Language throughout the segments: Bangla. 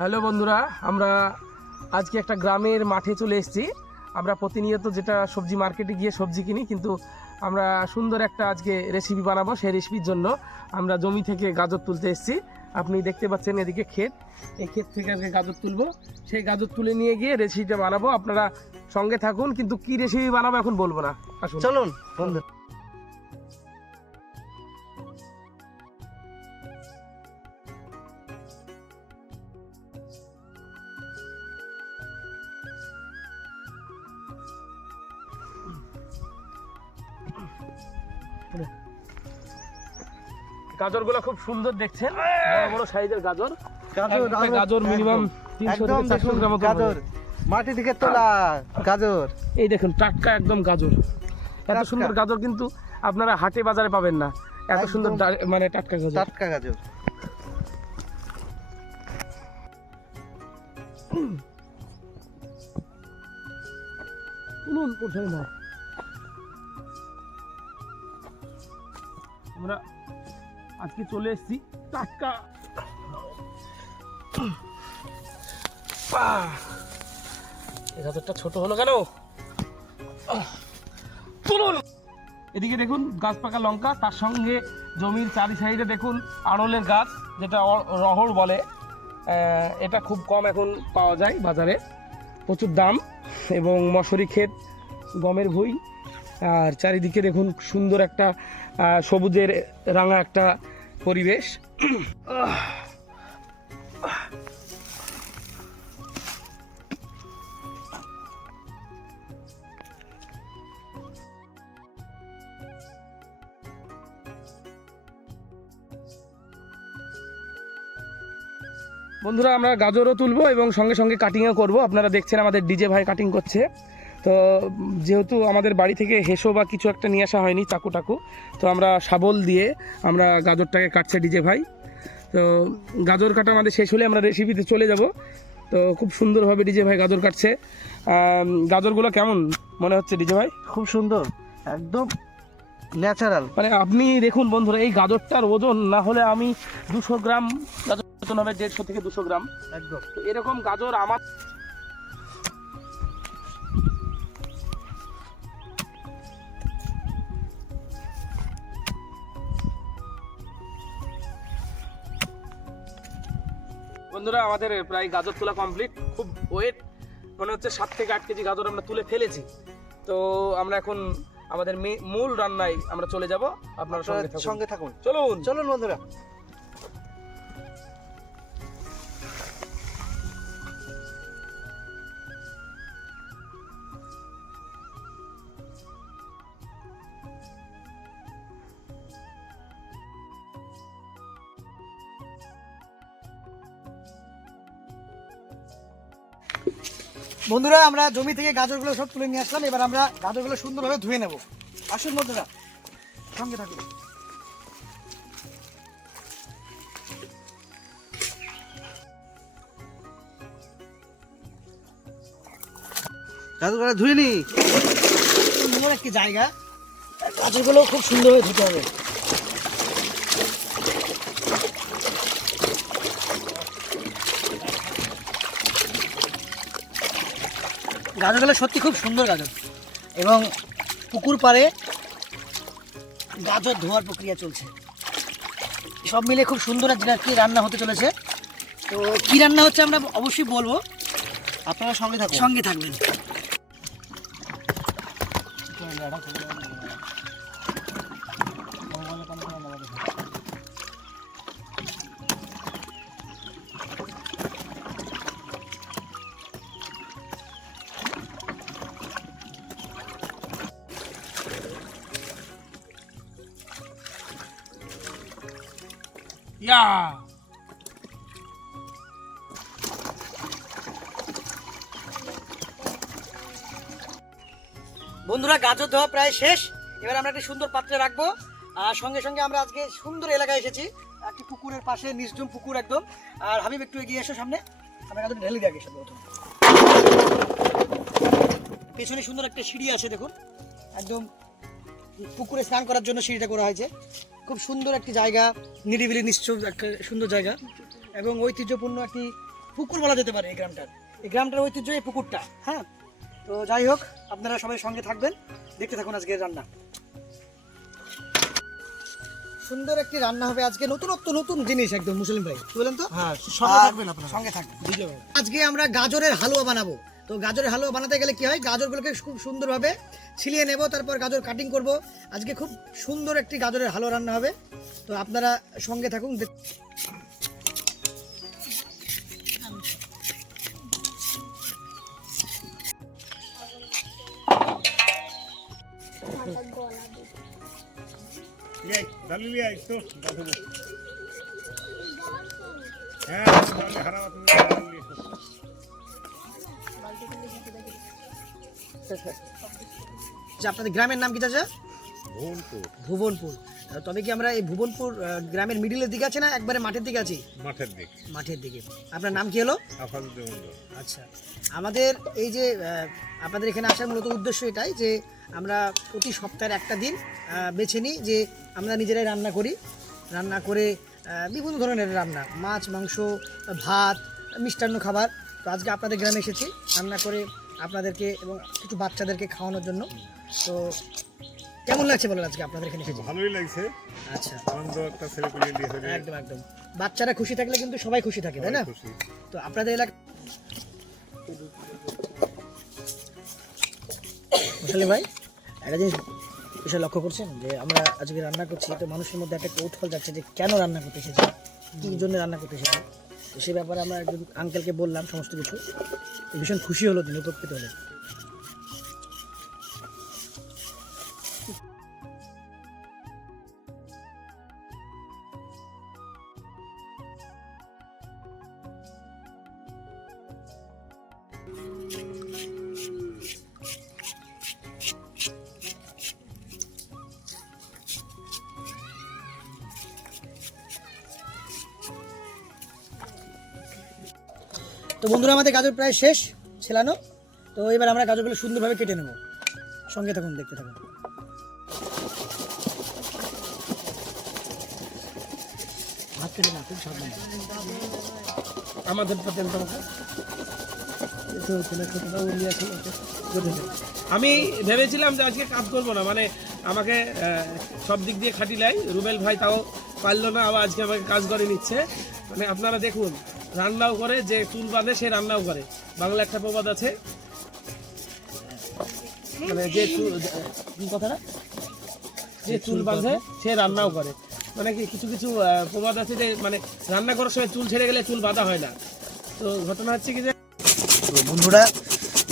হ্যালো বন্ধুরা, আমরা আজকে একটা গ্রামের মাঠে চলে এসেছি। আমরা প্রতিনিয়ত যেটা সবজি মার্কেটে গিয়ে সবজি কিনি, কিন্তু আমরা সুন্দর একটা আজকে রেসিপি বানাবো। সেই রেসিপির জন্য আমরা জমি থেকে গাজর তুলতে এসেছি। আপনি দেখতে পাচ্ছেন এদিকে ক্ষেত, এই ক্ষেত থেকে আজকে গাজর তুলবো। সেই গাজর তুলে নিয়ে গিয়ে রেসিপিটা বানাবো। আপনারা সঙ্গে থাকুন, কিন্তু কি রেসিপি বানাবো এখন বলবো না, আসুন চলুন বন্ধু। গাজরগুলো খুব সুন্দর দেখছেন, বড় বড় সাইজের গাজর। গাজর গাজর মিনিমাম 300 থেকে 400 গ্রাম মতো গাজর, মাটি থেকে তোলা গাজর। এই দেখুন টাটকা একদম গাজর। এত সুন্দর গাজর কিন্তু আপনারা হাটে বাজারে পাবেন না, এত সুন্দর মানে টাটকা গাজর। টাটকা গাজর তুলুন, কোথায় না আমরা আজকে চলে এসেছি টাটকা। এই গাজরটা ছোট হলো কেন? তুলুন। এদিকে দেখুন গাছ পাকা লঙ্কা, তার সঙ্গে জমির চারি সাইডে দেখুন আড়লের গাছ, যেটা রহড় বলে। এটা খুব কম এখন পাওয়া যায় বাজারে, প্রচুর দাম। এবং মশারি ক্ষেত, গমের ভুঁই, আর চারিদিকে দেখুন সুন্দর একটা সবুজের রাঙা একটা পরিবেশ। বন্ধুরা, আমরা গাজরও তুলবো এবং সঙ্গে সঙ্গে কাটিংও করব। আপনারা দেখছেন আমাদের ডিজে ভাই কাটিং করছে। তো যেহেতু আমাদের বাড়ি থেকে হেসো বা কিছু একটা নিয়ে আসা হয়নি, চাকু টাকু, তো আমরা শাবল দিয়ে আমরা গাজরটাকে কাটছে ডিজে ভাই। তো গাজর কাটা আমাদের শেষ হলে আমরা রেসিপিতে চলে যাব। তো খুব সুন্দরভাবে ডিজে ভাই গাজর কাটছে। গাজরগুলো কেমন মনে হচ্ছে ডিজে ভাই? খুব সুন্দর, একদম ন্যাচারাল। মানে আপনি দেখুন বন্ধুরা, এই গাজরটার ওজন না হলে আমি 200 গ্রাম গাজর হবে, 150 থেকে 200 গ্রাম একদম। তো এরকম গাজর আমার বন্ধুরা, আমাদের প্রায় গাজর তোলা কমপ্লিট। খুব ওয়েট, মনে হচ্ছে 7 থেকে 8 কেজি গাজর আমরা তুলে ফেলেছি। তো আমরা এখন আমাদের মূল রান্নায় আমরা চলে যাব। আপনারা সঙ্গে থাকুন, চলুন চলুন বন্ধুরা। বন্ধুরা, আমরা জমি থেকে গাজরগুলো সব তুলে নিয়ে আসলাম। এবার আমরা গাজরগুলো সুন্দরভাবে ধুয়ে নেব। আসুন বন্ধুরা, সঙ্গে থাকুন। গাজরগুলো ধুয়ে নি, সুন্দর একটি জায়গা। গাজরগুলো খুব সুন্দরভাবে ধুতে হবে। গাজরগুলো সত্যি খুব সুন্দর গাজর, এবং পুকুর পাড়ে গাজর ধোয়ার প্রক্রিয়া চলছে। সব মিলে খুব সুন্দর একটি রান্না হতে চলেছে। তো কি রান্না হচ্ছে আমরা অবশ্যই বলবো, আপনারা সঙ্গে থাকবেন। বন্ধুরা, গাজর ধোয়া প্রায় শেষ। এবার আমরা একটি সুন্দর পাত্রে রাখবো। আর সঙ্গে সঙ্গে আমরা আজকে সুন্দর এলাকায় এসেছি, একটি পুকুরের পাশে, নির্জন পুকুর একদম। আর হাবিব, একটু এগিয়ে এসো সামনে, আমরা গাজর ঢেলে দিয়ে আগে প্রথম। পেছনে সুন্দর একটা সিঁড়ি আছে, দেখুন একদম পুকুরে স্নান করার জন্য সিঁড়িটা করা হয়েছে। খুব সুন্দর একটি জায়গা, নিরিবিলি নিশ্চয় একটা সুন্দর জায়গা, এবং ঐতিহ্যপূর্ণ একটি পুকুর বলা যেতে পারে এই গ্রামটার ঐতিহ্য এই পুকুরটা। হ্যাঁ, তো যাই হোক, আপনারা সবাই সঙ্গে থাকবেন, দেখতে থাকুন আজকের রান্না। সুন্দর একটি রান্না হবে আজকে, নতুন জিনিস একদম। মুসলিম ভাই কি বলেন তো? হ্যাঁ, সঙ্গে থাকবেন। আজকে আমরা গাজরের হালুয়া বানাবো। তো গাজরের হালুয়া বানাতে গেলে কি হয়, গাজরগুলোকে খুব সুন্দরভাবে ছিলিয়ে নেব, তারপর গাজর কাটিং করব। আজকে খুব সুন্দর একটি গাজরের হালুয়া রান্না হবে, তো আপনারা সঙ্গে থাকুন। আপনাদের গ্রামের নাম কি চাচা? ভুবনপুর। তবে কি আমরা এই ভুবনপুর গ্রামের মিডিলের দিকে আছে না একবারে মাঠের দিকে আছি? মাঠের দিকে। আপনার নাম কি হলো? আচ্ছা, আমাদের এই যে আপনাদের এখানে আসার মূলত উদ্দেশ্য এটাই যে আমরা প্রতি সপ্তাহের একটা দিন বেছে নিই যে আমরা নিজেরাই রান্না করে বিভিন্ন ধরনের রান্না, মাছ, মাংস, ভাত, মিষ্টান্ন খাবার। তো আজকে আপনাদের গ্রামে এসেছি রান্না করে আপনাদেরকে এবং কিছু বাচ্চাদেরকে খাওয়ানোর জন্য। তো কেমন লাগছে বলেন আজকে আপনাদের এখানে এসেছি? ভালোই লাগছে। আচ্ছা, আনন্দ একটা ছেলেপিলে নিয়ে হলে একদম বাচ্চারা খুশি থাকলে কিন্তু সবাই খুশি থাকে, তাই না? খুশি। তো আপনাদের এলাকা মুসলিম ভাই একটা জিনিস বিষয় লক্ষ্য করছেন যে আমরা আজকে রান্না করছি, তো মানুষের মধ্যে একটা কৌতূহল যাচ্ছে যে কেন রান্না করতে এসেছি, কী জন্য রান্না করতে এসেছি। তো সেই ব্যাপারে আমরা একজন আঙ্কেলকে বললাম সমস্ত কিছু, তো ভীষণ খুশি হলো, তিনি উপকৃত হলেন। তো বন্ধুরা, আমাদের গাজর প্রায় শেষ ছেলানো। তো এবার আমরা গাজরগুলো সুন্দরভাবে কেটে নেব, সঙ্গে থাকুন, দেখতে থাকুন। ভাত কেটে না, খুব সাবধানে আমাদের আমি ভেবেছিলাম যে আজকে কাজ করবো না, মানে আমাকে সব দিক দিয়ে খাটিলাই, রুবেল ভাই তাও পারলো না, আবার আজকে আমাকে কাজ করে নিচ্ছে। মানে আপনারা দেখুন, রান্নাও করে, যে চুল বাঁধে সে রান্নাও করে। বাংলা একটা প্রবাদ আছে, মানে যে কথাটা, যে চুল বাঁধে সে রান্নাও করে। মানে কি কিছু কিছু প্রবাদ আছে যে মানে রান্না করার সময় চুল ছেড়ে গেলে চুল বাঁধা হয় না। তো ঘটনা হচ্ছে কি যে, তো বন্ধুরা,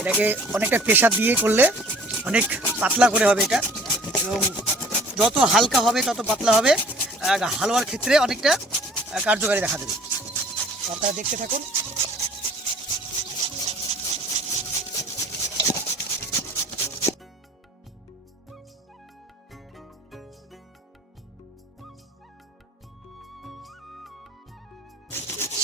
এটাকে অনেকটা প্রেশার দিয়ে করলে অনেক পাতলা করে হবে এটা, এবং যত হালকা হবে তত পাতলা হবে, হালুয়ার ক্ষেত্রে অনেকটা কার্যকারী দেখা দেবে। আপনারা দেখতে থাকুন।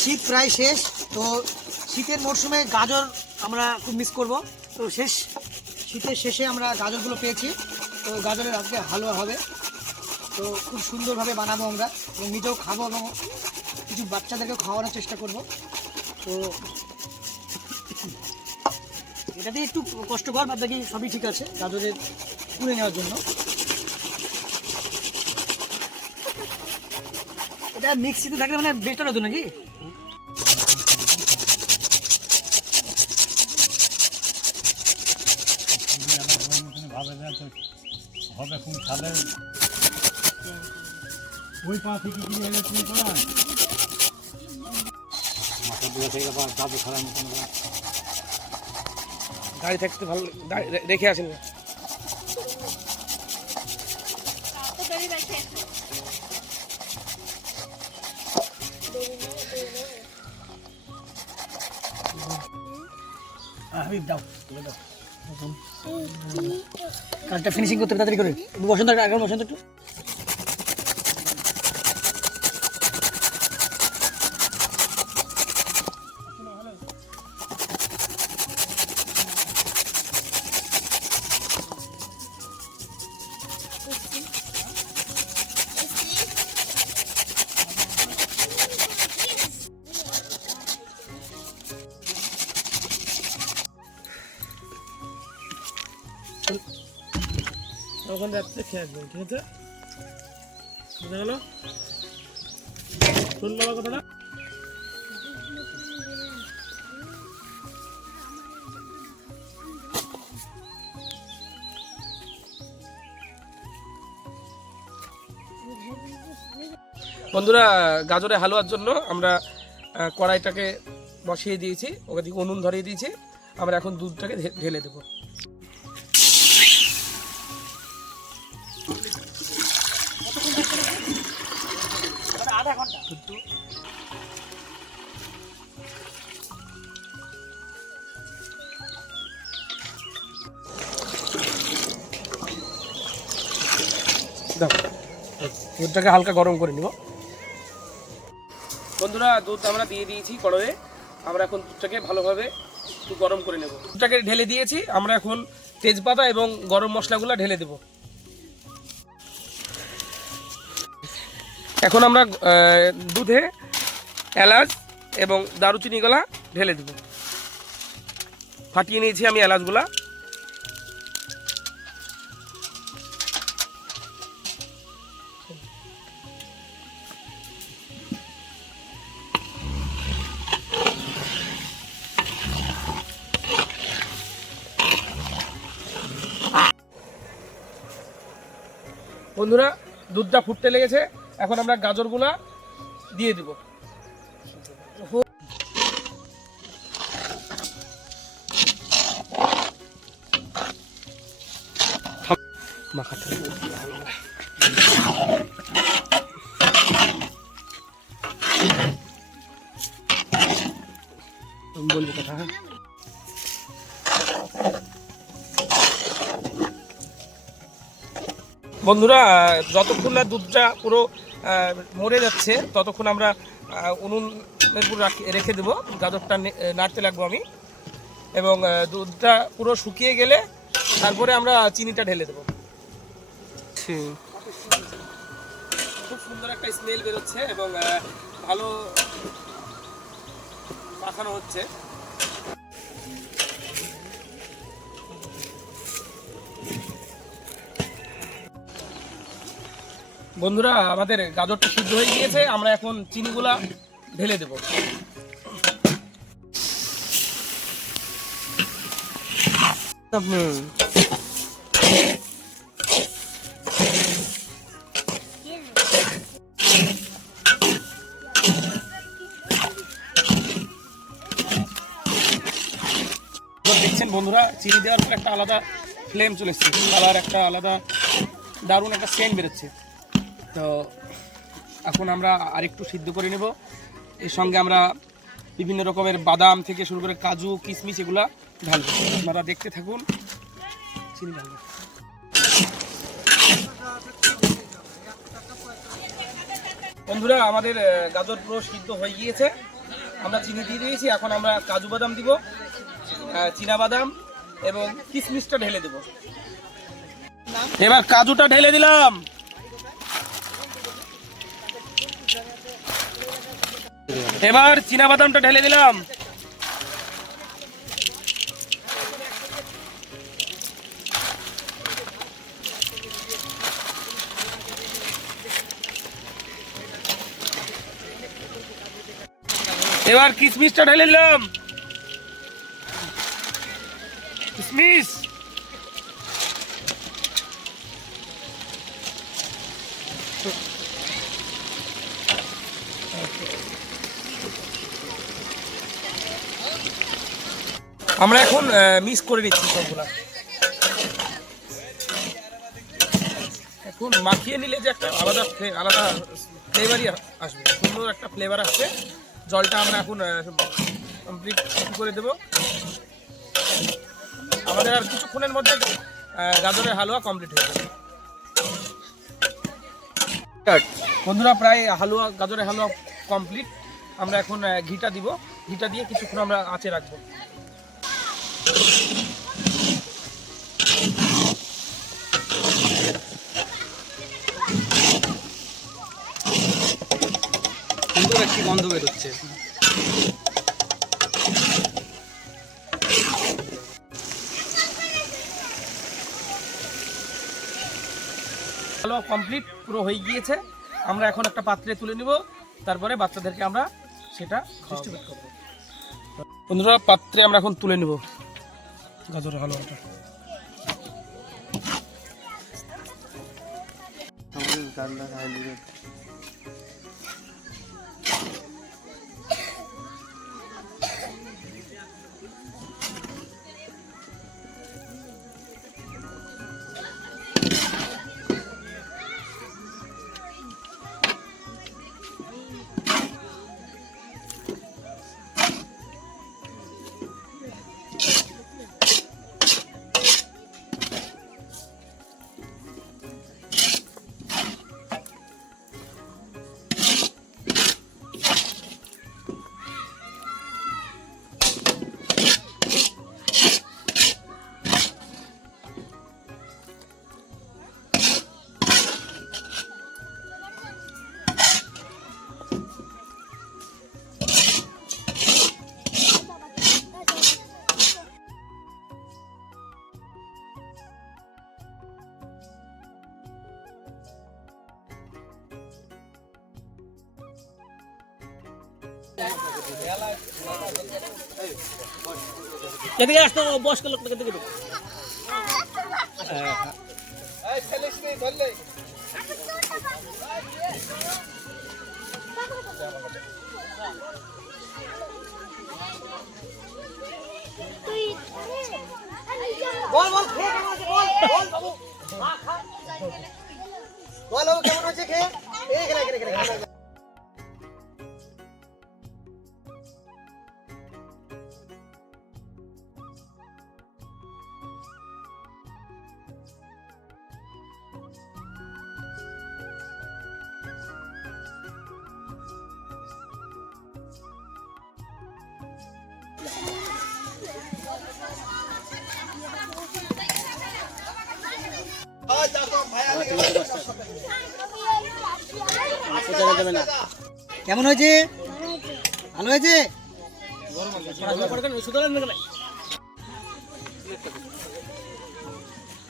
শীত প্রায় শেষ, তো শীতের মরশুমে গাজর আমরা খুব মিস করব। তো শীতের শেষে আমরা গাজরগুলো পেয়েছি, তো গাজরের আজকে হালুয়া হবে। তো খুব সুন্দরভাবে বানাবো আমরা, এবং নিজেও খাবো এবং কিছু বাচ্চাদেরকেও খাওয়ানোর চেষ্টা করব। তো এটাতে একটু কষ্টকর, বাদ বাকি সবই ঠিক আছে গাজরের পুড়ে নেওয়ার জন্য। এটা মিক্সিতে থাকলে মানে বেটার হতো নাকি? হবে কোন সালে ওই পা থেকে কি হলে তুমি করা মাথা দিয়ে থেকে যাবো খারাপ মতন গাড়ি থাকতে ভালো রেখে আসেন। দাও কাজটা ফিনিশিং করতে তাড়াতাড়ি করে বসন্ত আগে বসন্ত একটু ওখানে রাত্রে খেয়ে আসবেন, ঠিক আছে? বুঝা গেল? শুন বাবা কথাটা। বন্ধুরা, গাজরের হালুয়ার জন্য আমরা কড়াইটাকে বসিয়ে দিয়েছি, ওকে দিকে উনুন ধরিয়ে দিয়েছি। আমরা এখন দুধটাকে ঢেলে দেবো। আধা ঘন্টা। দুধটাকে হালকা গরম করে নিব। বন্ধুরা, দুধ আমরা দিয়ে দিয়েছি কড়াইয়ে। আমরা এখন দুধটাকে ভালোভাবে একটু গরম করে নেব। দুধটাকে ঢেলে দিয়েছি, আমরা এখন তেজপাতা এবং গরম মশলাগুলো ঢেলে দেব। এখন আমরা দুধে এলাচ এবং দারুচিনিগুলা ঢেলে দেব। ফাটিয়ে নিয়েছি আমি এলাচগুলা। বন্ধুরা, দুধটা ফুটতে লেগেছে, এখন আমরা গাজরগুলা দিয়ে দেব। বলবো কথা, হ্যাঁ। বন্ধুরা, যতক্ষণ না দুধটা পুরো মরে যাচ্ছে ততক্ষণ আমরা উনুনের উপর রেখে দেবো। গাজরটা নাড়তে লাগবো আমি, এবং দুধটা পুরো শুকিয়ে গেলে তারপরে আমরা চিনিটা ঢেলে দেবো। খুব সুন্দর একটা স্মেল বেরোচ্ছে এবং ভালো মাখানো হচ্ছে। বন্ধুরা, আমাদের গাজরটা সিদ্ধ হয়ে গিয়েছে, আমরা এখন চিনিগুলা ঢেলে দেব। দেখছেন বন্ধুরা, চিনি দেওয়ার পর একটা আলাদা ফ্লেম চলে এসছে, কালার একটা আলাদা দারুণ একটা সেন্ট বেরোচ্ছে। তো এখন আমরা আরেকটু সিদ্ধ করে নেব। এর সঙ্গে আমরা বিভিন্ন রকমের বাদাম থেকে শুরু করে কাজু, কিশমিশ এগুলা ঢালবো। আপনারা দেখতে থাকুন। চিনি ঢালবো। বন্ধুরা, আমাদের গাজর পুরো সিদ্ধ হয়ে গিয়েছে, আমরা চিনি দিয়ে দিয়েছি। এখন আমরা কাজু বাদাম দিব, চীনা বাদাম এবং কিশমিশটা ঢেলে দেব। এবার কাজুটা ঢেলে দিলাম। এবার চীনা বাদামটা ঢেলে দিলাম। এবার কিশমিশটা ঢেলে দিলাম। কিশমিশ, আমরা এখন মিক্স করে নিচ্ছি সবগুলা। এখন মাখিয়ে নিলে যে একটা আলাদা ফ্লেভারই আসবে, সুন্দর একটা ফ্লেভার আসবে। জলটা আমরা এখন কমপ্লিট করে দেব। আমাদের আর কিছুক্ষণের মধ্যে গাজরের হালুয়া কমপ্লিট হয়ে যাবে। বন্ধুরা, প্রায় গাজরের হালুয়া কমপ্লিট। আমরা এখন ঘিটা দিব। ঘিটা দিয়ে কিছুক্ষণ আমরা আঁচে রাখবো। সুন্দর একটি গন্ধ বেরোচ্ছে। ভালো কমপ্লিট পুরো হয়ে গিয়েছে। আমরা এখন একটা পাত্রে তুলে নিব, তারপরে বাচ্চাদেরকে আমরা সেটা ডিস্ট্রিবিউট করব। বন্ধুরা, পাত্রে আমরা এখন তুলে নিব গাজরের হালুয়াটা। এদিকে আসতো, বয়স্ক লোকটাকে দেখে দেবো। বল বল খেয়ে কেমন আছে বল বল বাবু বল বাবু কেমন আছে খেয়ে এই খেলে কেমন হয়েছে? ভালো হয়েছে?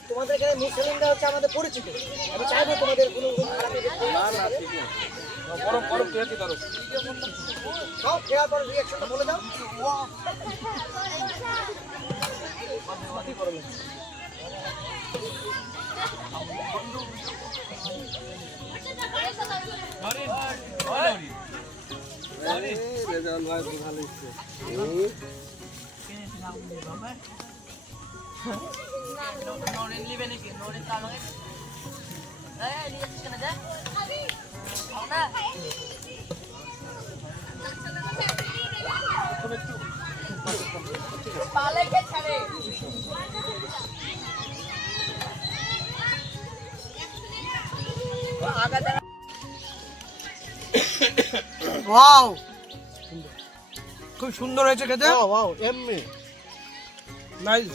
তোমাদের এখানে মুসলিমরা হচ্ছে আমাদের পরিচিত। আমি চাইবো তোমাদের কোনো সব খেয়াল করে রিয়াকশনটা বলে দাও। ওয়াও, খুব সুন্দর হয়েছে খেতে। নাইস।